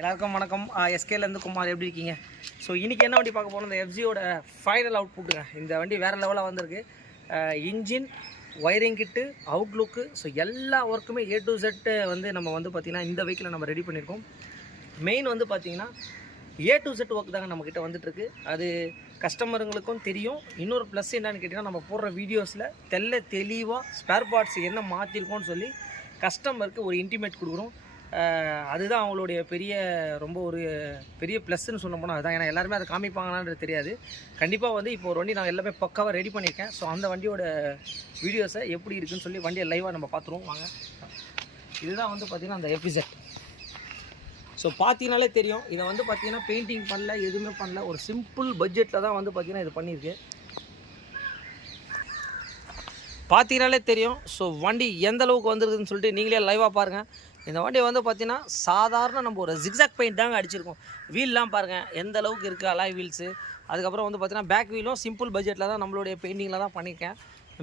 எல்லாருக்கும் வணக்கம். எஸ்கேலேருந்து குமார், எப்படி இருக்கீங்க? ஸோ இன்றைக்கி என்ன வண்டி பார்க்க போகிறோம், இந்த எஃப்ஜியோட ஃபைனல் அவுட்புட்டுங்க. இந்த வண்டி வேறு லெவலாக வந்திருக்கு. இன்ஜின், ஒயரிங் கிட்டு, அவுட்லுக்கு, ஸோ எல்லா ஒர்க்குமே A to Z வந்து நம்ம வந்து பார்த்திங்கன்னா இந்த வெஹிக்கிளை நம்ம ரெடி பண்ணியிருக்கோம். மெயின் வந்து பார்த்திங்கன்னா A to Z ஒர்க் தாங்க நம்மக்கிட்ட வந்துட்டுருக்கு. அது கஸ்டமருங்களுக்கும் தெரியும். இன்னொரு ப்ளஸ் என்னன்னு கேட்டிங்கன்னா, நம்ம போடுற வீடியோஸில் தெளிவாக ஸ்பேர் பார்ட்ஸ் என்ன மாற்றிருக்கோன்னு சொல்லி கஸ்டமருக்கு ஒரு இன்டிமேட் கொடுக்குறோம். அதுதான் அவங்களுடைய ரொம்ப ஒரு பெரிய ப்ளஸ்ன்னு சொல்ல போனால் அதுதான். ஏன்னா எல்லாருமே அதை காமிப்பாங்களான்றது தெரியாது. கண்டிப்பாக வந்து இப்போ ஒரு வண்டி நான் எல்லாமே பக்காவாக ரெடி பண்ணியிருக்கேன். ஸோ அந்த வண்டியோட வீடியோஸை எப்படி இருக்குதுன்னு சொல்லி வண்டியை லைவாக நம்ம பார்த்துருவோம் வாங்க. இதுதான் வந்து பார்த்திங்கன்னா அந்த FZ. ஸோ பார்த்தீங்கனாலே தெரியும், இதை வந்து பார்த்திங்கன்னா பெயிண்டிங் பண்ணல, எதுவுமே பண்ணல, ஒரு சிம்பிள் பட்ஜெட்டில் தான் வந்து பார்த்திங்கன்னா இது பண்ணியிருக்கு. பார்த்தீங்கனாலே தெரியும். ஸோ வண்டி எந்த அளவுக்கு வந்துருக்குதுன்னு சொல்லிட்டு நீங்களே லைவாக பாருங்கள். இந்த வண்டி வந்து பார்த்திங்கன்னா சாதாரண நம்ம ஒரு ஜிக்ஸாக் பெயிண்ட் தாங்க அடிச்சிருக்கோம். வீல்லாம் பாருங்கள் எந்த அளவுக்கு இருக்குது, அலாய் வீல்ஸு. அதுக்கப்புறம் வந்து பார்த்திங்கன்னா பேக் வீலும் சிம்பிள் பட்ஜெட்டில் தான் நம்மளுடைய பெயிண்டிங்கில் தான் பண்ணியிருக்கேன்.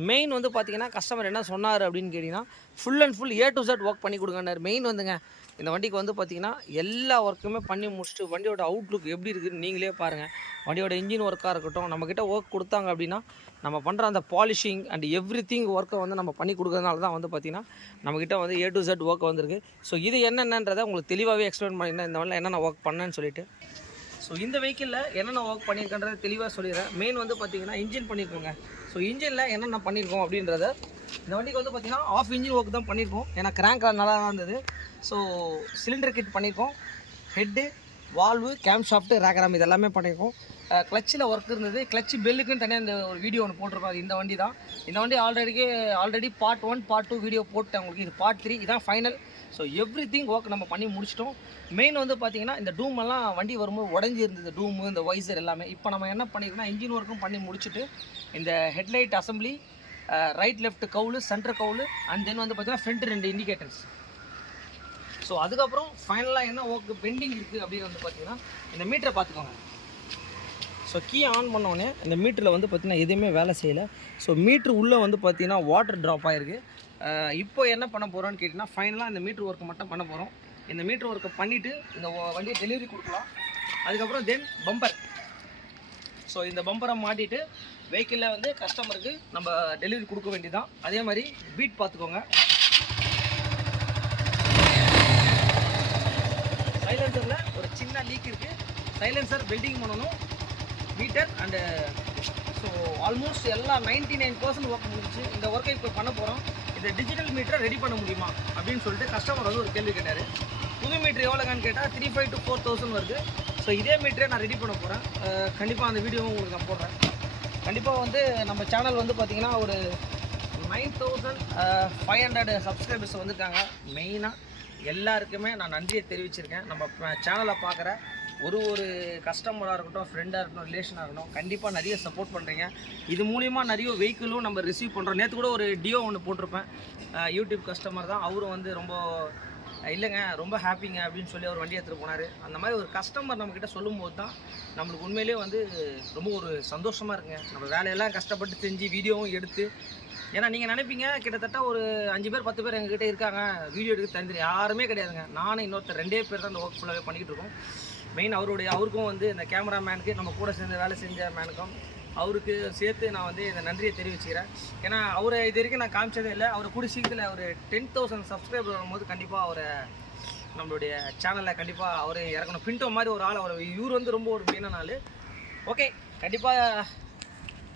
மெயின் வந்து பார்த்திங்கன்னா கஸ்டமர் என்ன சொன்னார் அப்படின்னு கேட்டிங்கன்னா, full and full A to Z work பண்ணி கொடுங்கன்னாரு. மெயின் வந்துங்க இந்த வண்டிக்கு வந்து பார்த்திங்கன்னா எல்லா ஒர்க்குமே பண்ணி முடிச்சுட்டு வண்டியோட அவுட்லுக் எப்படி இருக்குதுன்னு நீங்களே பாருங்கள். வண்டியோட இன்ஜின் ஒர்க்காக இருக்கட்டும், நம்மக்கிட்ட ஒர்க் கொடுத்தாங்க அப்படின்னா நம்ம பண்ணுற அந்த பாலிஷிங் அண்ட் எவ்ரி ஒர்க்கை வந்து நம்ம பண்ணி கொடுக்குறதுனால தான் வந்து பார்த்திங்கன்னா நம்மக்கிட்ட வந்து A to Z ஒர்க் வந்திருக்கு. ஸோ இது என்னென்னன்றதை உங்களுக்கு தெளிவாகவே எக்ஸ்பிளைன் பண்ணியிருந்தேன் இந்த வண்டியில் என்னென்ன ஒர்க் பண்ணேன்னு சொல்லிட்டு. ஸோ இந்த வெஹிக்கிளில் என்னென்ன ஒர்க் பண்ணியிருக்கன்றதை தெளிவாக சொல்லிடுறேன். மெயின் வந்து பார்த்திங்கன்னா இன்ஜின் பண்ணியிருக்கோங்க. ஸோ இன்ஜினில் என்னென்ன பண்ணியிருக்கோம் அப்படின்றத, இந்த வண்டிக்கு வந்து பார்த்திங்கன்னா ஆஃப் இன்ஜின் ஒர்க் தான் பண்ணியிருக்கோம். ஏன்னா கிராங்க் நல்லா தான் இருந்தது. ஸோ சிலிண்டர் கிட் பண்ணியிருக்கோம், ஹெட்டு, வால்வு, கேம் ஷாஃப்ட்டு, ரேக்ராம் இது எல்லாமே பண்ணியிருக்கோம். கிளச்சில் ஒர்க் இருந்தது. கிளச்சு பெல்லுக்குன்னு தனியாக இந்த ஒரு வீடியோ ஒன்று போட்டிருக்கோம். அது இந்த வண்டி தான். இந்த வண்டி ஆல்ரெடி பார்ட் 1 பார்ட் 2 வீடியோ போட்டேன் உங்களுக்கு. இது பார்ட் 3 இதான் ஃபைனல். ஸோ ஒர்க் நம்ம பண்ணி முடிச்சிட்டோம். மெயின் வந்து பார்த்திங்கன்னா இந்த டூமெல்லாம் வண்டி வரும்போது உடஞ்சி இருந்தது, டூமு, இந்த வைசர் எல்லாமே. இப்போ நம்ம என்ன பண்ணியிருக்கோம்னா இன்ஜின் ஒர்க்கும் பண்ணி முடிச்சுட்டு இந்த headlight assembly, right left cowl, center cowl, and then வந்து பார்த்திங்கன்னா ஃப்ரண்ட் 2 இண்டிகேட்டர்ஸ். ஸோ அதுக்கப்புறம் ஃபைனலாக என்ன ஒர்க் பெண்டிங் இருக்குது அப்படின்னு வந்து பார்த்திங்கன்னா இந்த மீட்டரை பார்த்துக்கோங்க. ஸோ கீ ஆன் பண்ணோடனே இந்த மீட்டரில் வந்து பார்த்திங்கன்னா எதுவுமே வேலை செய்யலை. ஸோ மீட்ரு உள்ளே வந்து பார்த்திங்கன்னா வாட்டர் ட்ராப் ஆகிருக்கு. இப்போ என்ன பண்ண போகிறோன்னு கேட்டிங்கன்னா ஃபைனலாக இந்த மீட்ரு ஒர்க்கை மட்டும் பண்ண போகிறோம். இந்த மீட்ரு ஒர்க்கை பண்ணிவிட்டு இந்த வண்டியை டெலிவரி கொடுக்கலாம். அதுக்கப்புறம் தென் பம்பர். ஸோ இந்த பம்பரை மாட்டிட்டு வெஹிக்கிளில் வந்து கஸ்டமருக்கு நம்ம டெலிவரி கொடுக்க வேண்டியதான். அதே மாதிரி பீட் பார்த்துக்கோங்க. சைலன்சரில் ஒரு சின்ன லீக் இருக்குது. சைலன்சர் வெல்டிங் பண்ணணும், மீட்டர் அண்டு. ஸோ ஆல்மோஸ்ட் எல்லாம் 99% ஒர்க் முடிச்சு. இந்த ஒர்க்கை இப்போ பண்ண போகிறோம். இந்த டிஜிட்டல் மீட்டரை ரெடி பண்ண முடியுமா அப்படின்னு சொல்லிட்டு கஸ்டமர் வந்து ஒரு கேள்வி கேட்டார். புது மீட்ரு எவ்வளோங்கன்னு கேட்டால் 3500 to 4000 வருது. ஸோ இதே மீட்டரே நான் ரெடி பண்ண போகிறேன். கண்டிப்பாக அந்த வீடியோவும் உங்களுக்கு நான் போடுறேன். கண்டிப்பாக வந்து நம்ம சேனல் வந்து பார்த்திங்கன்னா ஒரு 9500 சப்ஸ்கிரைபர்ஸ் வந்துருக்காங்க. மெயினாக எல்லாருக்குமே நான் நன்றியை தெரிவிச்சிருக்கேன். நம்ம சேனலை பார்க்குற ஒரு கஸ்டமராக இருக்கட்டும், ஃப்ரெண்டாக இருக்கட்டும், ரிலேஷனாக இருக்கட்டும், கண்டிப்பாக நிறைய சப்போர்ட் பண்ணுறீங்க. இது மூலிமா நிறைய வெஹிக்கிளும் நம்ம ரிசீவ் பண்ணுறோம். நேற்று கூட ஒரு டியோ ஒன்று போட்டிருப்பேன். யூடியூப் கஸ்டமர் தான். அவரும் வந்து இல்லைங்க ரொம்ப ஹாப்பிங்க அப்படின்னு சொல்லி அவர் வண்டி எடுத்துகிட்டு போனார். அந்த மாதிரி ஒரு கஸ்டமர் நம்மக்கிட்ட சொல்லும்போது தான் நம்மளுக்கு உண்மையிலே வந்து ரொம்ப ஒரு சந்தோஷமாக இருக்குங்க. நம்ம வேலையெல்லாம் கஷ்டப்பட்டு செஞ்சு வீடியோவும் எடுத்து, ஏன்னா நீங்கள் நினைப்பீங்க கிட்டத்தட்ட ஒரு 5 பேர் 10 பேர் எங்ககிட்ட இருக்காங்க வீடியோ எடுக்க தெரிஞ்சு, யாருமே கிடையாதுங்க. நானும் இன்னொருத்தர் 2 பேர் தான் இந்த ஒர்க் ஃபுல்லாகவே பண்ணிக்கிட்டு இருக்கோம். மெயின் அவருக்கும் வந்து இந்த கேமராமேனுக்கு, நம்ம கூட சேர்ந்து வேலை செஞ்ச மேனுக்கும் அவருக்கு சேர்த்து நான் வந்து இந்த நன்றியை தெரிவிச்சுக்கிறேன். ஏன்னா அவரை இது வரைக்கும் நான் காமிச்சதே இல்லை. அவரை கூடி சீக்கிரத்தில் ஒரு 10,000 சப்ஸ்கிரைபர் வரும்போது கண்டிப்பாக அவரை நம்மளுடைய சேனலில் கண்டிப்பாக அவர் இறக்கணும். பின்டோ மாதிரி ஒரு ஆள். இவர் வந்து ரொம்ப ஒரு மெயினான ஆள். ஓகே, கண்டிப்பாக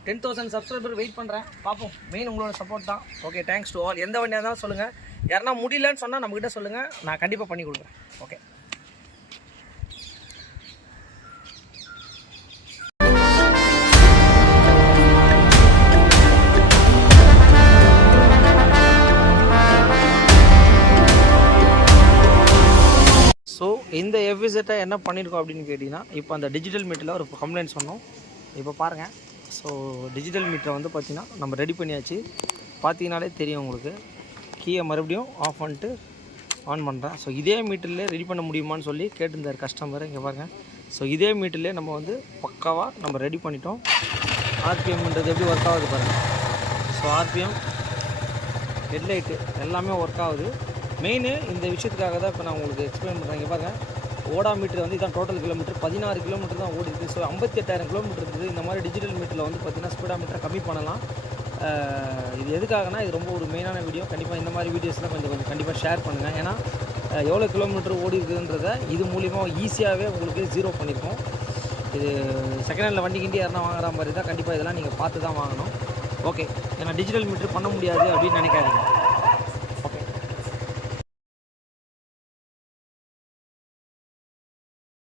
10,000 சப்ஸ்கிரைபர் வெயிட் பண்ணுறேன். பார்ப்போம். மெயின் உங்களோட சப்போர்ட் தான். Okay, thanks to all. எந்த வண்டியாக இருந்தாலும் சொல்லுங்கள். யாருன்னா முடியலன்னு சொன்னால் நம்மக்கிட்ட சொல்லுங்கள், நான் கண்டிப்பாக பண்ணி கொடுக்குறேன். ஓகே. ஸோ இந்த FZ என்ன பண்ணியிருக்கோம் அப்படின்னு கேட்டிங்கன்னா, இப்போ அந்த டிஜிட்டல் மீட்டரில் ஒரு கம்ப்ளைண்ட் சொன்னோம். இப்போ பாருங்கள். ஸோ டிஜிட்டல் மீட்டரை வந்து பார்த்திங்கன்னா நம்ம ரெடி பண்ணியாச்சு. பார்த்தீங்கனாலே தெரியும் உங்களுக்கு. கீயை மறுபடியும் ஆஃப் பண்ணிட்டு ஆன் பண்ணுறேன். ஸோ இதே மீட்டர்லேயே ரெடி பண்ண முடியுமான்னு சொல்லி கேட்டிருந்தார் கஸ்டமர். இங்கே பாருங்கள். ஸோ இதே மீட்டர்லேயே நம்ம வந்து பக்காவாக நம்ம ரெடி பண்ணிட்டோம். ஆர்பிஎம்ன்றது எப்படி ஒர்க் ஆகுது பாருங்கள். ஸோ ஆர்பிஎம், ஹெட்லைட்டு எல்லாமே ஒர்க் ஆகுது. மெயின் இந்த விஷயத்துக்காக தான் இப்போ நான் உங்களுக்கு எக்ஸ்பிளைன் பண்ணுறேன். இங்கே பாருங்கள், ஓடா மீட்டர் வந்து இதான் டோட்டல் கிலோமீட்டர் 16 கிலோமீட்டர் தான் ஓடி இருக்குது. ஸோ 58,000 கிலோமீட்டர் இருக்குது. இந்த மாதிரி டிஜிட்டல் மீட்டரில் வந்து பார்த்திங்கன்னா ஸ்பீடா மீட்டரை கம்மி பண்ணலாம். இது எதுக்காகனா இது ரொம்ப ஒரு மெயினான வீடியோ. கண்டிப்பாக இந்த மாதிரி வீடியோஸ்லாம் கொஞ்சம் கண்டிப்பாக ஷேர் பண்ணுங்கள். ஏன்னா எவ்வளோ கிலோமீட்டர் ஓடி இருக்குதுன்றதை இது மூலிமா ஈஸியாகவே உங்களுக்கு ஜீரோ பண்ணியிருக்கோம். இது செகண்ட் ஹேண்டில் வண்டி கிண்டி யாருன்னா வாங்குற மாதிரி தான் கண்டிப்பாக இதெல்லாம் நீங்கள் பார்த்து தான் வாங்கணும். ஓகே, ஏன்னா டிஜிட்டல் மீட்டர் பண்ண முடியாது அப்படின்னு நினைக்காதீங்க.